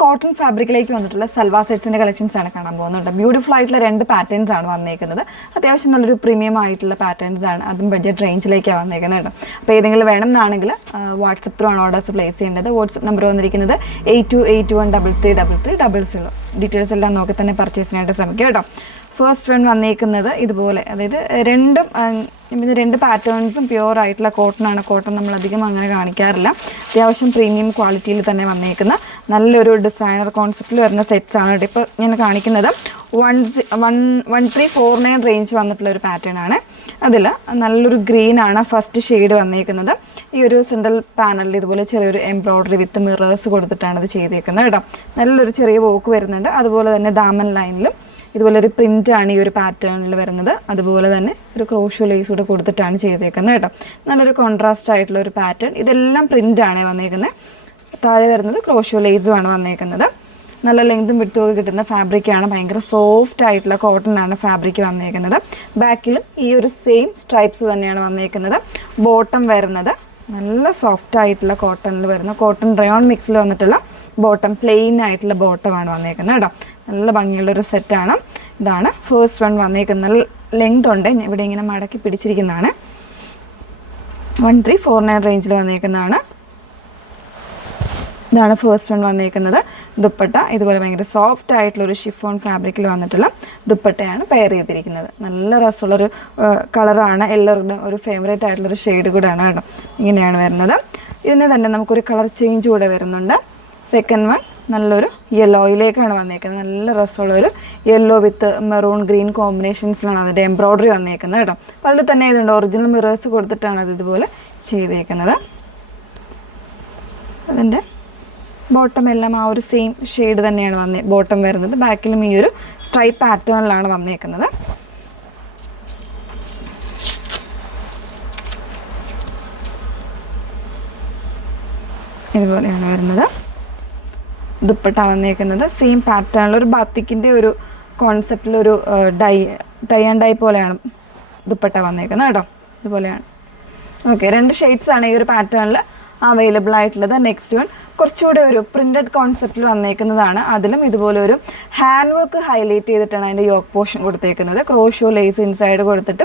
Cotton ഫാബ്രിക്കിലേക്ക് വന്നിട്ടുള്ള salwar സെറ്റ്സിൻ്റെ collections ആണ് കാണാൻ പോകുന്നത്. ബ്യൂട്ടിഫുൾ ആയിട്ടുള്ള 2 പാറ്റേൺസ് ആണ് വന്നേക്കുന്നത്. അത്യാവശ്യം നല്ലൊരു പ്രീമിയം ആയിട്ടുള്ള പാറ്റേൺസ് ആണ്, അതും ബഡ്ജറ്റ് റേഞ്ചിലേക്കാണ് വന്നേക്കുന്നത് കേട്ടോ. അപ്പോൾ ഏതെങ്കിലും വേണം എന്നാണെങ്കിൽ വാട്സപ്പ് ത്രൂ ആണ് ഓർഡേഴ്സ് പ്ലേസ് ചെയ്യേണ്ടത്. വാട്സപ്പ് നമ്പർ വന്നിരിക്കുന്നത് 8281333300. ഡീറ്റെയിൽസ് എല്ലാം നോക്കി തന്നെ പർച്ചേസിനായിട്ട് ശ്രമിക്കുക കേട്ടോ. ഫസ്റ്റ് വൺ വന്നേക്കുന്നത് ഇതുപോലെ, അതായത് രണ്ട് പാറ്റേൺസും പ്യുവർ ആയിട്ടുള്ള കോട്ടൺ ആണ്. കോട്ടൺ നമ്മൾ അധികം അങ്ങനെ കാണിക്കാറില്ല. അത്യാവശ്യം പ്രീമിയം ക്വാളിറ്റിയിൽ തന്നെ വന്നേക്കുന്ന നല്ലൊരു ഡിസൈനർ കോൺസെപ്റ്റിൽ വരുന്ന സെറ്റ്സ് ആണ് കേട്ടോ. ഇപ്പോൾ ഞാൻ കാണിക്കുന്നത് 1349 റേഞ്ച് വന്നിട്ടുള്ള ഒരു പാറ്റേൺ ആണ്. അതിൽ നല്ലൊരു ഗ്രീൻ ആണ് ഫസ്റ്റ് ഷെയ്ഡ് വന്നേക്കുന്നത്. ഈ ഒരു സെൻട്രൽ പാനലിൽ ഇതുപോലെ ചെറിയൊരു എംബ്രോയ്ഡറി വിത്ത് മിറേഴ്സ് കൊടുത്തിട്ടാണ് ഇത് ചെയ്തേക്കുന്നത് കേട്ടോ. നല്ലൊരു ചെറിയ വർക്ക് വരുന്നുണ്ട്. അതുപോലെ തന്നെ ദാമൻ ലൈനിലും ഇതുപോലെ ഒരു പ്രിൻ്റ് ആണ് ഈ ഒരു പാറ്റേണിൽ വരുന്നത്. അതുപോലെ തന്നെ ഒരു ക്രോഷ്യോ ലേസ് കൂടെ കൊടുത്തിട്ടാണ് ചെയ്തേക്കുന്നത് കേട്ടോ. നല്ലൊരു കോൺട്രാസ്റ്റ് ആയിട്ടുള്ള ഒരു പാറ്റേൺ. ഇതെല്ലാം പ്രിൻ്റ് ആണ് വന്നേക്കുന്നത്. താഴെ വരുന്നത് ക്രോഷ്യോ ലേസും ആണ് വന്നേക്കുന്നത്. നല്ല ലെങ്തും വിട്ടുമൊക്കെ കിട്ടുന്ന ഫാബ്രിക്കാണ്. ഭയങ്കര സോഫ്റ്റ് ആയിട്ടുള്ള കോട്ടൺ ആണ് ഫാബ്രിക് വന്നേക്കുന്നത്. ബാക്കിലും ഈ ഒരു സെയിം സ്ട്രൈപ്സ് തന്നെയാണ് വന്നേക്കുന്നത്. ബോട്ടം വരുന്നത് നല്ല സോഫ്റ്റ് ആയിട്ടുള്ള കോട്ടണിൽ വരുന്ന കോട്ടൺ റയോൺ മിക്സിൽ വന്നിട്ടുള്ള ബോട്ടം, പ്ലെയിൻ ആയിട്ടുള്ള ബോട്ടമാണ് വന്നേക്കുന്നത് കേട്ടോ. നല്ല ഭംഗിയുള്ളൊരു സെറ്റാണ്. ഇതാണ് ഫസ്റ്റ് വൺ വന്നേക്കുന്നത്. നല്ല ലെങ്ത് ഉണ്ട്, ഇവിടെ ഇങ്ങനെ മടക്കി പിടിച്ചിരിക്കുന്നതാണ്. 1349 റേഞ്ചിൽ വന്നേക്കുന്നതാണ്. ഇതാണ് ഫസ്റ്റ് വൺ വന്നേക്കുന്നത്. ദുപ്പട്ട ഇതുപോലെ ഭയങ്കര സോഫ്റ്റ് ആയിട്ടുള്ളൊരു ഷിഫോൺ ഫാബ്രിക്കിൽ വന്നിട്ടുള്ള ദുപ്പട്ടയാണ് പെയർ ചെയ്തിരിക്കുന്നത്. നല്ല രസമുള്ളൊരു കളറാണ്. എല്ലാവരുടെ ഒരു ഫേവറേറ്റ് ആയിട്ടുള്ളൊരു ഷെയ്ഡ് കൂടെയാണ് കേട്ടോ. ഇങ്ങനെയാണ് വരുന്നത്. ഇതിന് തന്നെ നമുക്കൊരു കളർ ചേഞ്ച് കൂടെ വരുന്നുണ്ട്. സെക്കൻഡ് വൺ നല്ലൊരു യെല്ലോയിലേക്കാണ് വന്നേക്കുന്നത്. നല്ല രസമുള്ളൊരു യെല്ലോ വിത്ത് മെറൂൺ ഗ്രീൻ കോമ്പിനേഷൻസിലാണ് അതിൻ്റെ എംബ്രോയ്ഡറി വന്നേക്കുന്നത് കേട്ടോ. അപ്പോൾ അതിൽ തന്നെ ഇതുണ്ട്, ഒറിജിനൽ മിറേഴ്സ് കൊടുത്തിട്ടാണ് അത് ഇതുപോലെ ചെയ്തേക്കുന്നത്. അതിൻ്റെ ബോട്ടം എല്ലാം ആ ഒരു സെയിം ഷെയ്ഡ് തന്നെയാണ് ബോട്ടം വരുന്നത്. ബാക്കിലും ഈ ഒരു സ്ട്രൈപ്പ് പാറ്റേണിലാണ് വന്നേക്കുന്നത്. ഇതുപോലെയാണ് വരുന്നത്. ദുപ്പട്ട വന്നേക്കുന്നത് സെയിം പാറ്റേണിലൊരു ബാത്തിക്കിൻ്റെ ഒരു കോൺസെപ്റ്റിലൊരു ഡൈ ആൻഡ് ഡൈ പോലെയാണ് ദുപ്പട്ട വന്നേക്കുന്നത് കേട്ടോ. ഇതുപോലെയാണ്. ഓക്കെ, 2 ഷെയ്ഡ്സാണ് ഈ ഒരു പാറ്റേണിൽ അവൈലബിൾ ആയിട്ടുള്ളത്. നെക്സ്റ്റ് വൺ കുറച്ചുകൂടെ ഒരു പ്രിൻറ്റഡ് കോൺസെപ്റ്റിൽ വന്നേക്കുന്നതാണ്. അതിലും ഇതുപോലെ ഒരു ഹാൻഡ് വർക്ക് ഹൈലൈറ്റ് ചെയ്തിട്ടാണ് അതിൻ്റെ യോക്ക് പോർഷൻ കൊടുത്തേക്കുന്നത്. ക്രോഷ്യോ ലേസ് ഇൻസൈഡ് കൊടുത്തിട്ട്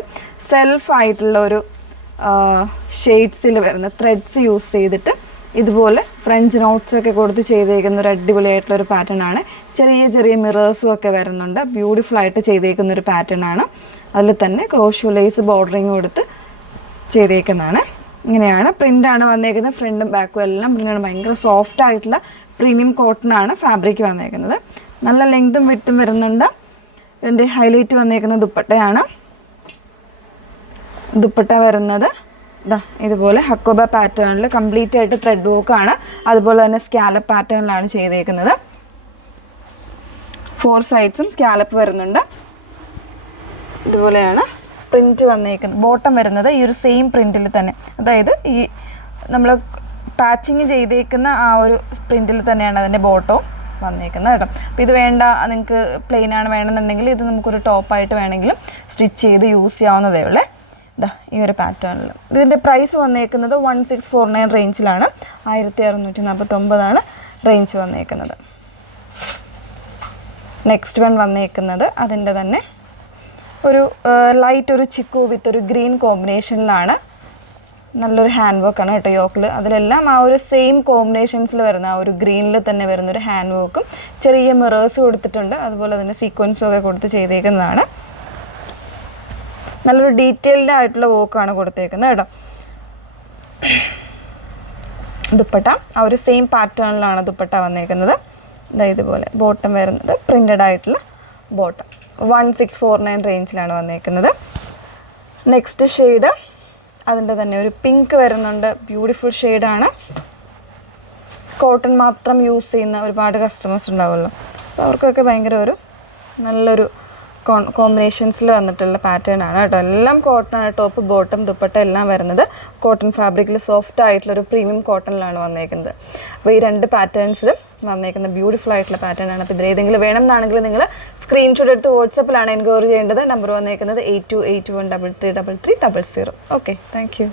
സെൽഫ് ആയിട്ടുള്ള ഒരു ഷെയ്ഡ്സിൽ വരുന്ന ത്രെഡ്സ് യൂസ് ചെയ്തിട്ട് ഇതുപോലെ ഫ്രഞ്ച് നോട്ട്സ് ഒക്കെ കൊടുത്ത് ചെയ്തേക്കുന്ന ഒരു അടിപൊളിയായിട്ടുള്ളൊരു പാറ്റേൺ ആണ്. ചെറിയ ചെറിയ മിറേഴ്സും ഒക്കെ വരുന്നുണ്ട്. ബ്യൂട്ടിഫുൾ ആയിട്ട് ചെയ്തേക്കുന്ന ഒരു പാറ്റേൺ ആണ്. അതിൽ തന്നെ ക്രോഷ്യോ ലേസ് ബോർഡറിങ് കൊടുത്ത് ചെയ്തേക്കുന്നതാണ്. ഇങ്ങനെയാണ് പ്രിൻ്റാണ് വന്നേക്കുന്നത്. ഫ്രണ്ടും ബാക്കും എല്ലാം പ്രിൻ്റാണ്. ഭയങ്കര സോഫ്റ്റ് ആയിട്ടുള്ള പ്രീമിയം കോട്ടൺ ആണ് ഫാബ്രിക് വന്നേക്കുന്നത്. നല്ല ലെങ്തും വിട്ടും വരുന്നുണ്ട്. ഇതിൻ്റെ ഹൈലൈറ്റ് വന്നേക്കുന്ന ദുപ്പട്ടയാണ്. ദുപ്പട്ട വരുന്നത് ഇതുപോലെ ഹക്കോബ പാറ്റേണിൽ കംപ്ലീറ്റ് ആയിട്ട് ത്രെഡ് വർക്കാണ്. അതുപോലെ തന്നെ സ്കാലപ്പ് പാറ്റേണിലാണ് ചെയ്തേക്കുന്നത്. 4 സൈഡ്സും സ്കാലപ്പ് വരുന്നുണ്ട്. ഇതുപോലെയാണ് പ്രിന്റ് വന്നേക്കുന്നത്. ബോട്ടം വരുന്നത് ഈ ഒരു സെയിം പ്രിന്റിൽ തന്നെ, അതായത് ഈ നമ്മൾ പാച്ചിങ് ചെയ്തേക്കുന്ന ആ ഒരു പ്രിന്റിൽ തന്നെയാണ് അതിൻ്റെ ബോട്ടവും വന്നേക്കുന്നത് കേട്ടോ. അപ്പോൾ ഇത് വേണ്ട, നിങ്ങൾക്ക് പ്ലെയിൻ ആണ് വേണമെന്നുണ്ടെങ്കിൽ ഇത് നമുക്കൊരു ടോപ്പായിട്ട് വേണമെങ്കിലും സ്റ്റിച്ച് ചെയ്ത് യൂസ് ചെയ്യാവുന്നതേ ഉള്ളേ. ഈ ഒരു പാറ്റേണിൽ ഇതിൻ്റെ പ്രൈസ് വന്നേക്കുന്നത് 1649 റേഞ്ചിലാണ്. 1649 റേഞ്ച് വന്നേക്കുന്നത്. നെക്സ്റ്റ് വൺ വന്നേക്കുന്നത് അതിൻ്റെ തന്നെ ഒരു ലൈറ്റ് ഒരു ചിക്കു വിത്ത് ഒരു ഗ്രീൻ കോമ്പിനേഷനിലാണ്. നല്ലൊരു ഹാൻഡ് വർക്കാണ് കേട്ടോ യോക്കിൽ. അതിലെല്ലാം ആ ഒരു സെയിം കോമ്പിനേഷൻസിൽ വരുന്ന ആ ഒരു ഗ്രീനിൽ തന്നെ വരുന്നൊരു ഹാൻഡ് വർക്കും ചെറിയ മിറേഴ്സ് കൊടുത്തിട്ടുണ്ട്. അതുപോലെ തന്നെ സീക്വൻസും ഒക്കെ കൊടുത്ത് ചെയ്തേക്കുന്നതാണ്. നല്ലൊരു ഡീറ്റെയിൽഡ് ആയിട്ടുള്ള വർക്കാണ് കൊടുത്തേക്കുന്നത് കേട്ടോ. ദുപ്പട്ട ആ ഒരു സെയിം പാറ്റേണിലാണ് ദുപ്പട്ട വന്നേക്കുന്നത്. ഇതുപോലെ ബോട്ടം വരുന്നത് പ്രിൻ്റഡ് ആയിട്ടുള്ള ബോട്ടം. 1649 റേഞ്ചിലാണ് വന്നേക്കുന്നത്. നെക്സ്റ്റ് ഷെയ്ഡ് അതിൻ്റെ തന്നെ ഒരു പിങ്ക് വരുന്നുണ്ട്. ബ്യൂട്ടിഫുൾ ഷെയ്ഡാണ്. കോട്ടൺ മാത്രം യൂസ് ചെയ്യുന്ന ഒരുപാട് കസ്റ്റമേഴ്സ് ഉണ്ടാവുമല്ലോ, അപ്പോൾ അവർക്കൊക്കെ ഭയങ്കര ഒരു നല്ലൊരു കോമ്പിനേഷൻസിൽ വന്നിട്ടുള്ള പാറ്റേൺ ആണ് കേട്ടോ. എല്ലാം കോട്ടൺ ആണ്. ടോപ്പ് ബോട്ടം ദുപ്പട്ട എല്ലാം വരുന്നത് കോട്ടൺ ഫാബ്രിക്കിൽ സോഫ്റ്റ് ആയിട്ടുള്ളൊരു പ്രീമിയം കോട്ടണിലാണ് വന്നേക്കുന്നത്. അപ്പോൾ ഈ 2 പാറ്റേൺസിലും വന്നേക്കുന്ന ബ്യൂട്ടിഫുൾ ആയിട്ടുള്ള പാറ്റേൺ ആണ്. അപ്പോൾ ഇതിൽ ഏതെങ്കിലും വേണം എന്നാണെങ്കിൽ നിങ്ങൾ സ്ക്രീൻഷോട്ട് എടുത്ത് വാട്സപ്പിലാണ് എൻക്വയറി ചെയ്യേണ്ടത്. നമ്പർ വന്നേക്കുന്നത് 8281333300. Okay, thank you.